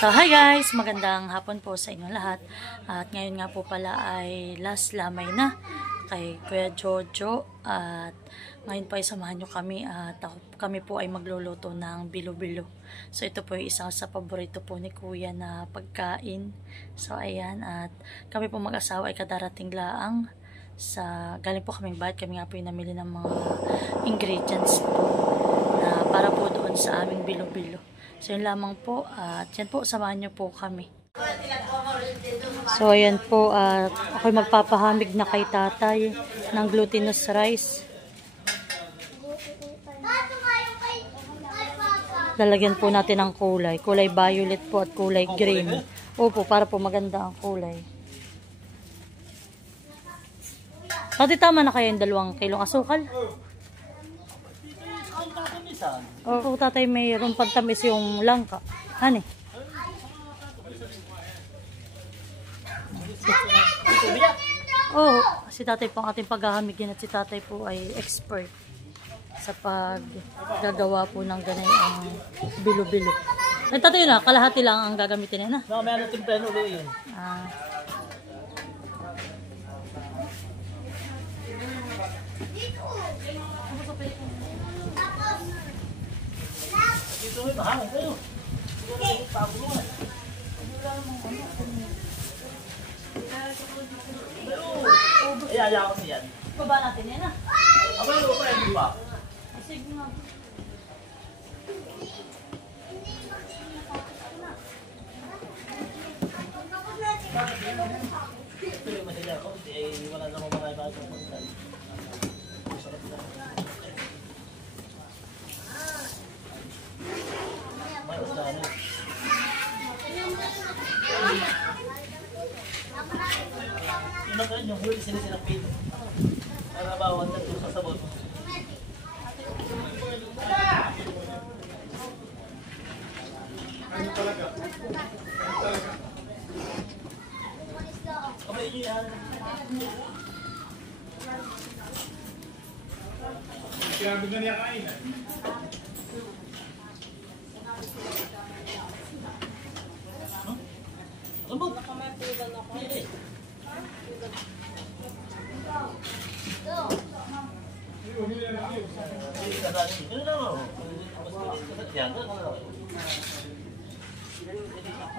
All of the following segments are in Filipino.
So hi guys, magandang hapon po sa inyo lahat. At ngayon nga po pala ay last lamay na kay Kuya Jojo. At ngayon po ay samahan nyo kami at kami po ay magluluto ng bilo-bilo. So ito po yung isa sa paborito po ni Kuya na pagkain. So ayan, at kami po mag-asawa ay kadarating laang. Galing po kaming bahay, kami nga po yung namili ng mga ingredients po na para po doon sa aming bilo-bilo. So yun lamang po, at yan po, samahan nyo po kami. So ayan po, at ako'y magpapahamig na kay tatay ng glutinous rice. Lalagyan po natin ng kulay violet po at kulay green. Opo, para po maganda ang kulay. Pati tama na kayo yung 2 kilong asukal? Oo, tatay, mayroon pantamis yung langka. Hani? Oo, si tatay po ang ating paghahamigin at si tatay po ay expert sa paggagawa po ng ganayang bilo-bilo. Ay, tatay na, kalahati lang ang gagamitin na. No, may ano timpleno ulit yun. Dito may mahangin kayo. Ay, ayaw ko siyan. Baba natin yan ah. Ako yung pa, hindi pa. Sige nga. Ito yung masilya ko. Wala namang marami pa ito. Masarap na. Yung huli sinisinapin para bawat natin sa sabon. Kamay nyo yan. Sinabi nga niya kain eh. Lambot!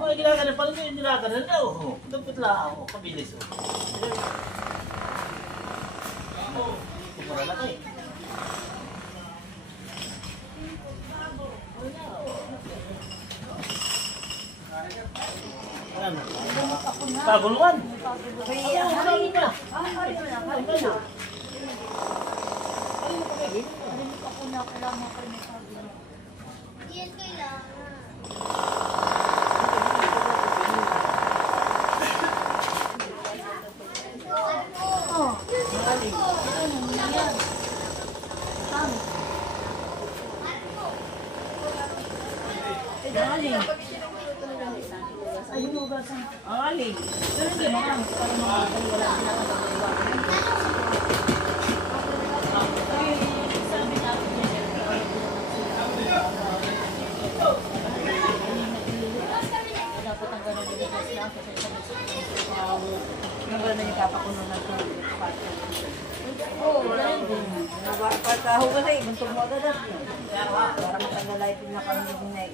Oh, ginaganan pa rin yung ginaganan na. Dapat lang ako, kabilis. Kumara na kayo. Paguluan. Kaya, hari na. Ayun mo ba sa... Aling. Pero hindi mo kami para mga wala sila kapag-iwa. Ay, sabi natin yan. Dapat ang gano'n yung bukas lang kasi Nagano na yung papakuno ng oo, ganun din. pagkaho kasi, guntog mo agad para matagal ay pinakamilig na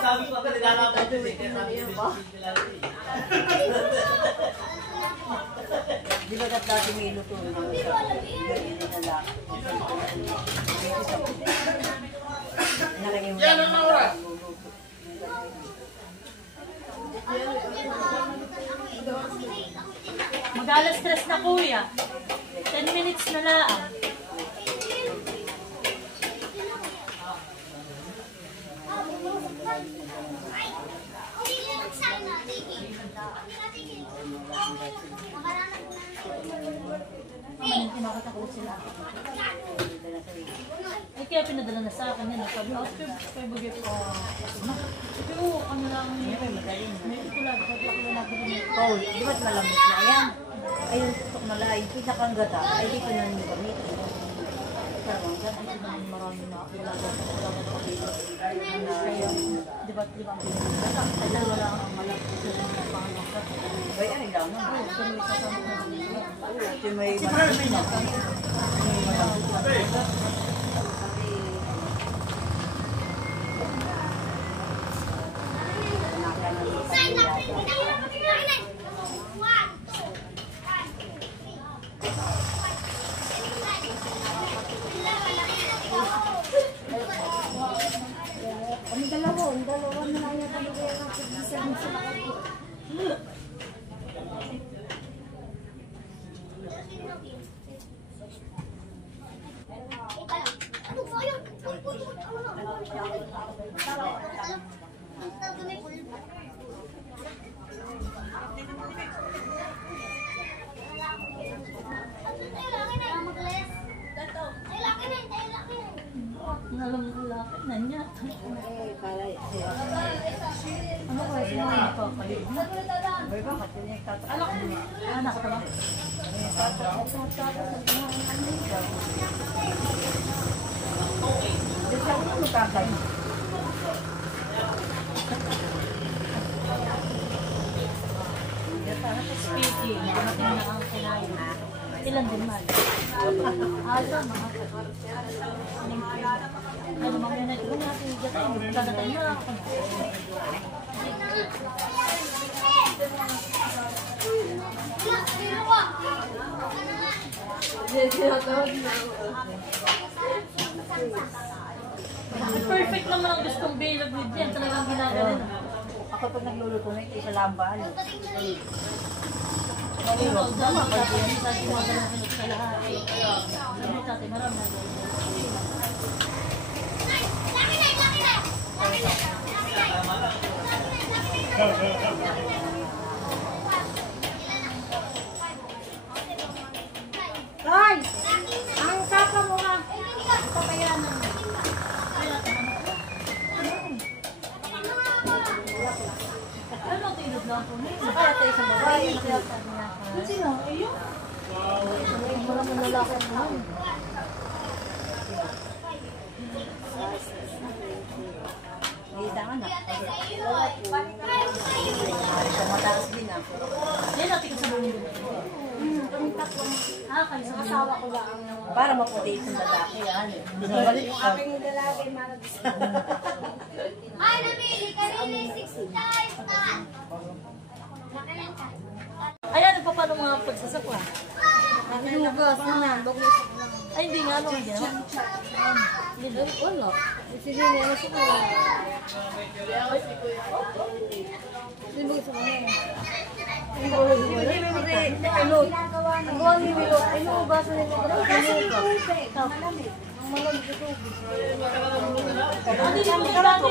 Sabi ko agad, nilalaban ito eh. Di ba kat dati may luto na ganyan na lalaki? Nalagay mo lang ang Mag-alas stress na kuya. 10 minutes na lang. Kinakatakot sila. Ay, kaya pinadala na sa akin yan. Sabi, kaya bagay po. Pero, ano lang, may itulag. Sabi ako na oh, di ba't malambot na yan? Ayun, tutok na lang. Pinakang gata. Ay, di ko na nyo gamitin. nagkaroon dyan, ay naman marami na wala ng pabilo. Kaya, di ba ang pinagkala? Kaya wala ang malapit na rin ng pangalang. Ay, ay lang. Ito may kasama na rin. Ito may malapit na. Kami dalawa na lang yung kanila ng pag-isang sa Nalalapit na niya. ano kaya sinabi ko kayo? Ay ba, kasi niya tatakot niya. Anak ka ba? Di siya ako tatay. Speaking, dumating na ang kinain. Ilan din man? Asa, mga ano mga yan ito natin dyan. Kagatay na ako. Perfect naman ang gustong bilog with yan. Talagang ginagawa. Ako pag nagluluto na ito sa lamban. Ikaw, dama ka. Sa ginagawa ng sunod sa lahat. Sabi tatay, marami na. Ay! Ang kaka mo nga! Papayanan mo. Ano ang tinod lang po niya? Kaya tayo sa babae. Sino? Ayun. Maraming lalaki naman. Kita ka na. Sa mataas din ako. Yan natin sa buhay. Kayo sa asawa ko lang. Para maputi itong lalaki yan. Binabalik Yung ka. aking lalaki, managis. Ay, namili ka rin yung 60 times na. Ayan, nagpapano mga pagsasakwa? Hinugas na. Ay, hindi nga, ano nga ginawa? Wala. Sige, ano sa kanya? Hindi sa kanya. Ano? Ang gawa ni Milo. Ano ba sa nila? Ang malamig ito. Hindi naman dati.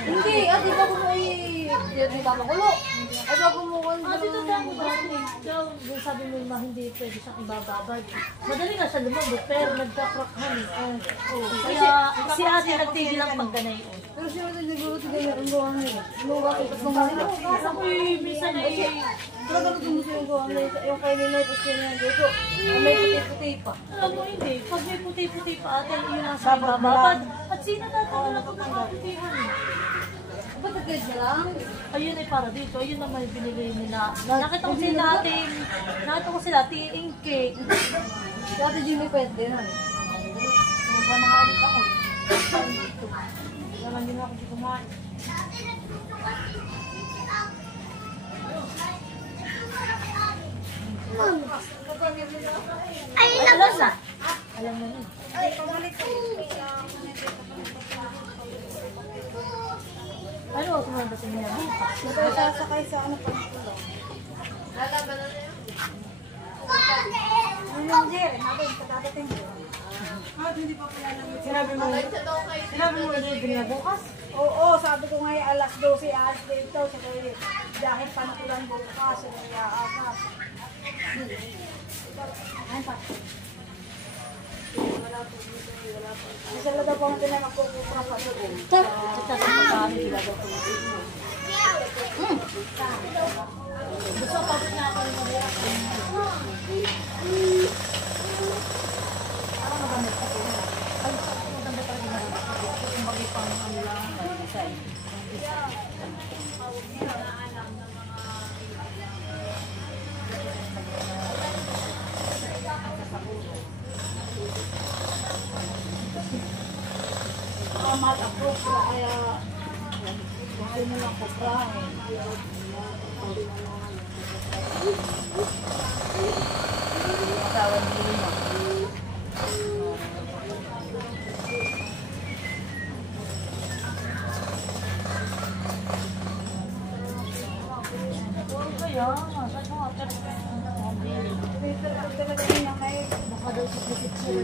Hindi, di ba kung ay... Di ba makulo? Ay ba kumukulo? Dito tayo dati. Ikaw, sabi mo yung hindi pwede siyang ibababad. Madali nga siya lumabot, pero nagka-crackhan eh. Kaya si ate nagtigil ang pagdanay. Pero siya ito nagluto din yung gawa nila. Inuwa ko ito mga nila. Ako minsan ay... Talaga gusto yung gawa nila. Yung kayo nila, gusto niya dito. May puti-puti pa. Alam mo hindi, pag may puti-puti pa ate, yun ang sa ibababad. At sino tatawag na pagkakaputihan eh? Ba't agad na lang? Ayun ay para dito, ayun naman yung binili nila. Nakita ko sila ating cake. Dati Jimmy pwede na. Panangalit ako. Naman din ako dito kumain. Ay, Alam na. Alam na yun. Ano ang sumandating niya? Bukas. Pero sasakay sa ano pa. Ano yung Jerry? Natin, patatating ko. Sinabi mo din na bukas? Oo, sabi ko ngayon alas 12, alas dito. Sabi, dahil panukulan bukas, sabi aakas. Ayan pa. Isa lang daw po natin na magkukupra pa doon. Kita sa pagkain, ginagawa ko. Gusto pa rin nga ako rin mag-iak. Ano ba mahal ako, kaya gusto mo lang kuprahin. Asawa ni Lima. Kaya, saan mo nga Dito lang talaga yun na may baka daw sa picture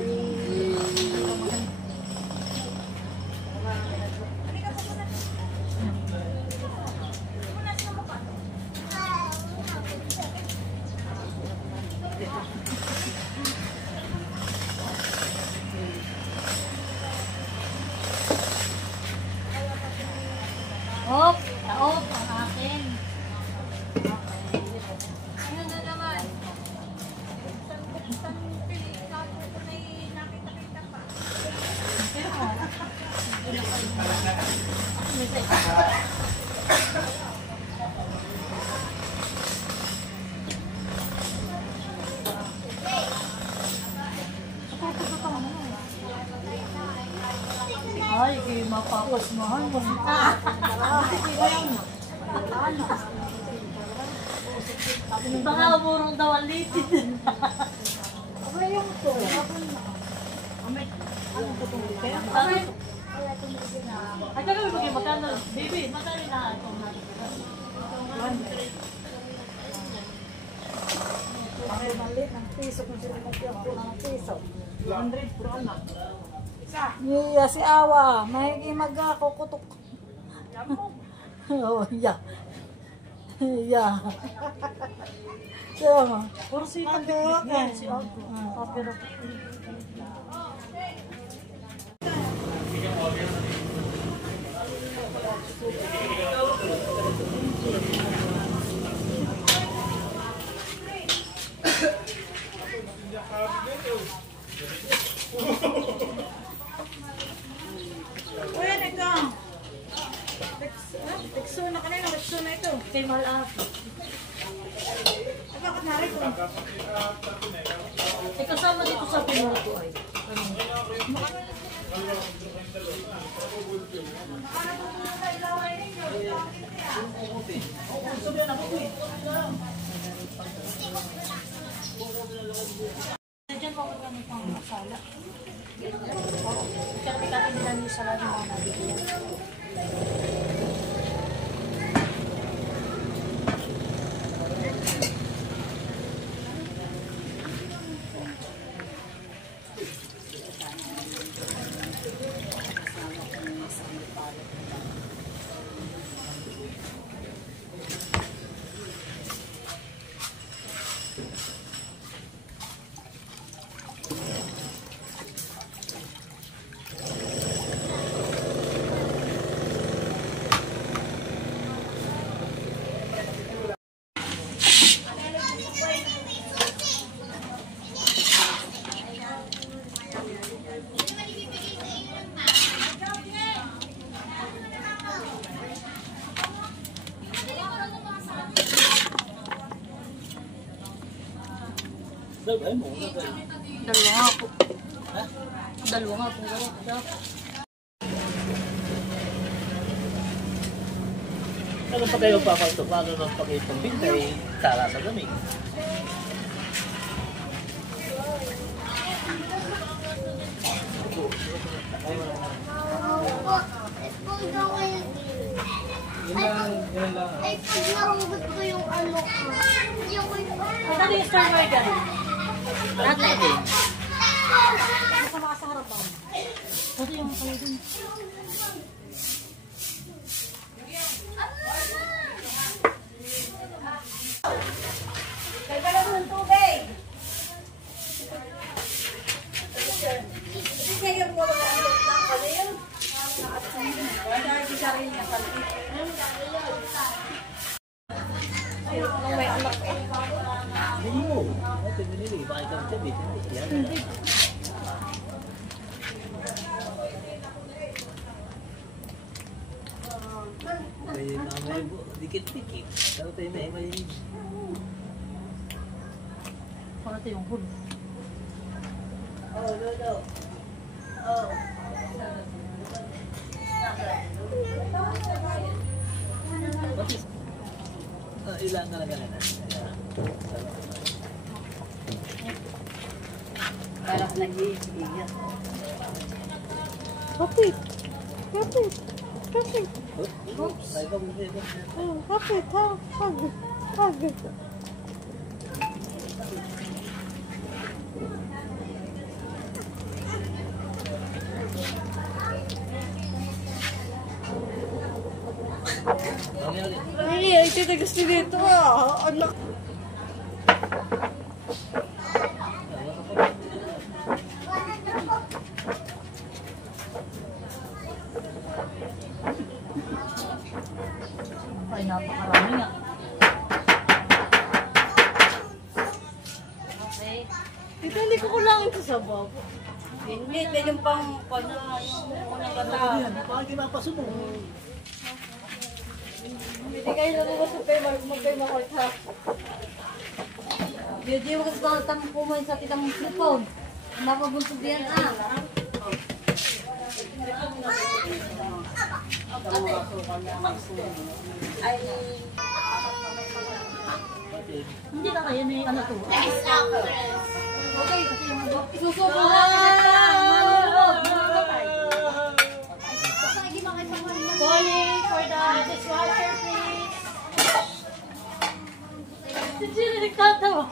Op! Taop ang akin. Ano na naman? Ay, kay mapapasmahan mo. Baka umurong daw ang litid. Ano yung to? Bakit? Ay, gagawin mo kayo, magkano? Baby, magkano na itong Bakit maliit ng piso kung sila magpiyakto ng piso? 200 puro anak. Iya, si Awa, may magkukutok. Oh, yeah. Yeah. Kaya mo. puro si pag-bit yan. Si pero Kuya, ito. Tekso na kanina, tekso na ito. kay Malap. Ay, bakit narito? Eh, kasama dito sa Pinuto ay. Diyan mo ako kami pang masala. Kaya nila niyo sa lagi mga nabigyan. Ay mo, Dalawa nga po. Dalawa nga po. ano pa kayo papato? Paano nang pakitong bintay? Tara sa gamit. Kung daw kayo ay pag nahugot ko yung ano ko. Hindi ako yung Ano yung Star Morgan? Ate. Masama ka sa harapan. Ano yung kayo dun? Kaya mo ng tubig. Hindi yung mga lang kami yun. Kaya di sarili niya pala. Pero kung may anak eh. Hindi mo. Ito binili. Bakit kang sabi? Yan. May mamay po. Dikit-dikit. Dapat tayo may Para ito yung hood. Oh, Lolo. Oh. Ilan talaga na. Parang nag-iigat. Kapit. Kapit. Kapit. Oops. Tayo ka muna ito. Kapit. Hag. Hag. Ay, ito na gusto dito ah. Anak. Ay, napakarami nga. Ito hindi ko kulangan ito sa babo. Hindi, pwede yung pang yung unang gata. Bakit kinapasubo? Hindi kayo naluwas magpay-makot ha. Hindi mo kasi tang kumain sa kitang cellphone. Mapabuntog yan ah. Hindi ka kayo may ano to. Okay, kasi yung susuko na kita. Malulog. Calling for the dishwasher, please. Sino nagtatawa?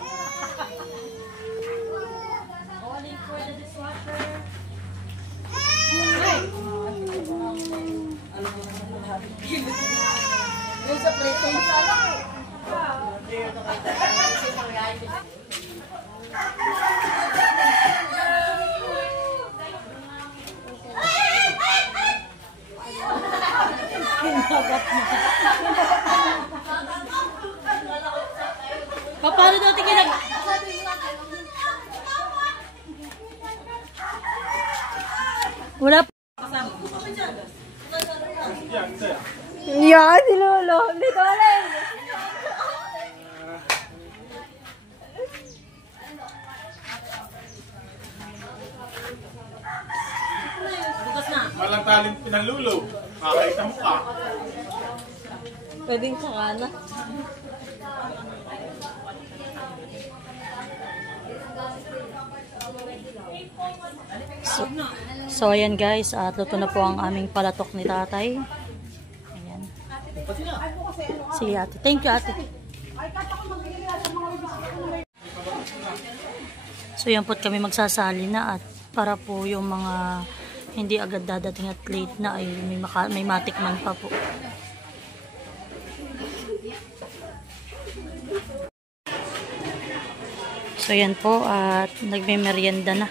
Calling for the dishwasher. Yung sa pretend sa lang eh. Paano natin kinag... Wala pa. Yan, si Lolo. Dito ulit. Walang taling pinalulo. Makakita mo ka. Pwedeng sakana. So ayan guys, at luto na po ang aming palatok ni tatay. Ayan. Sige ate. Thank you ate. So yan po kami magsasali na at para po yung mga hindi agad dadating at late na ay may matikman pa po. So yan po at nagme-merienda na.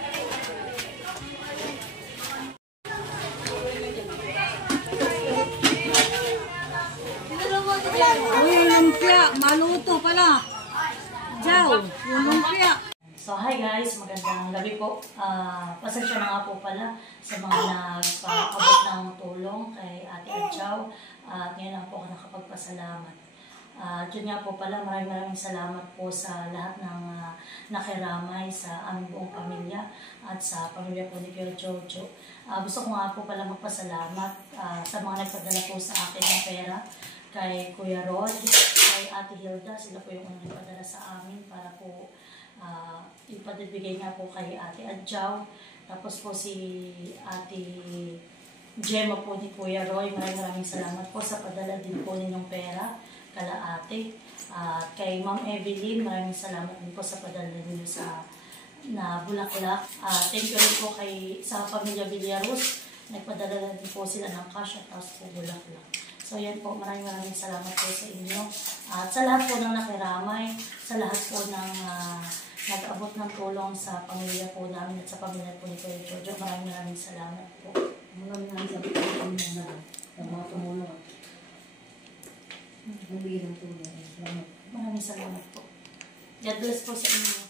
Uy, lumpia. Maluto pala. Jaw, yung lumpia. So hi guys, magandang gabi po. Pasensya na nga po pala sa mga nagpaabot ng tulong kay Ate Adjaw. At ngayon lang po ako nakapagpasalamat. Yun nga po pala, maraming salamat po sa lahat ng nakiramay sa aming buong pamilya at sa pamilya po ni Kuya Jojo. Gusto ko nga po pala magpasalamat sa mga nagpadala po sa akin ng pera, kay Kuya Rod, kay Ate Hilda. Sila po yung unang nagpadala sa amin para po ipadibigay nga po kay Ate Adjaw. Tapos po si Ate Gemma po ni Kuya Roy, maraming salamat po sa padala din po ninyong pera kala ate. At kay Ma'am Evelyn, maraming salamat din po sa padala ninyo sa bulaklak. Thank you rin po sa pamilya Villaros, nagpadala na din po sila ng cash at tapos po bulaklak. So yan po, maraming salamat po sa inyo. At sa lahat po ng nakiramay, sa lahat po ng nag-abot ng tulong sa pamilya po namin at sa pamilya po ni Kuya Jojo, maraming salamat po. Maraming salamat sa mga tumulong. Maraming tulong. Maraming salamat po. God bless po sa inyo.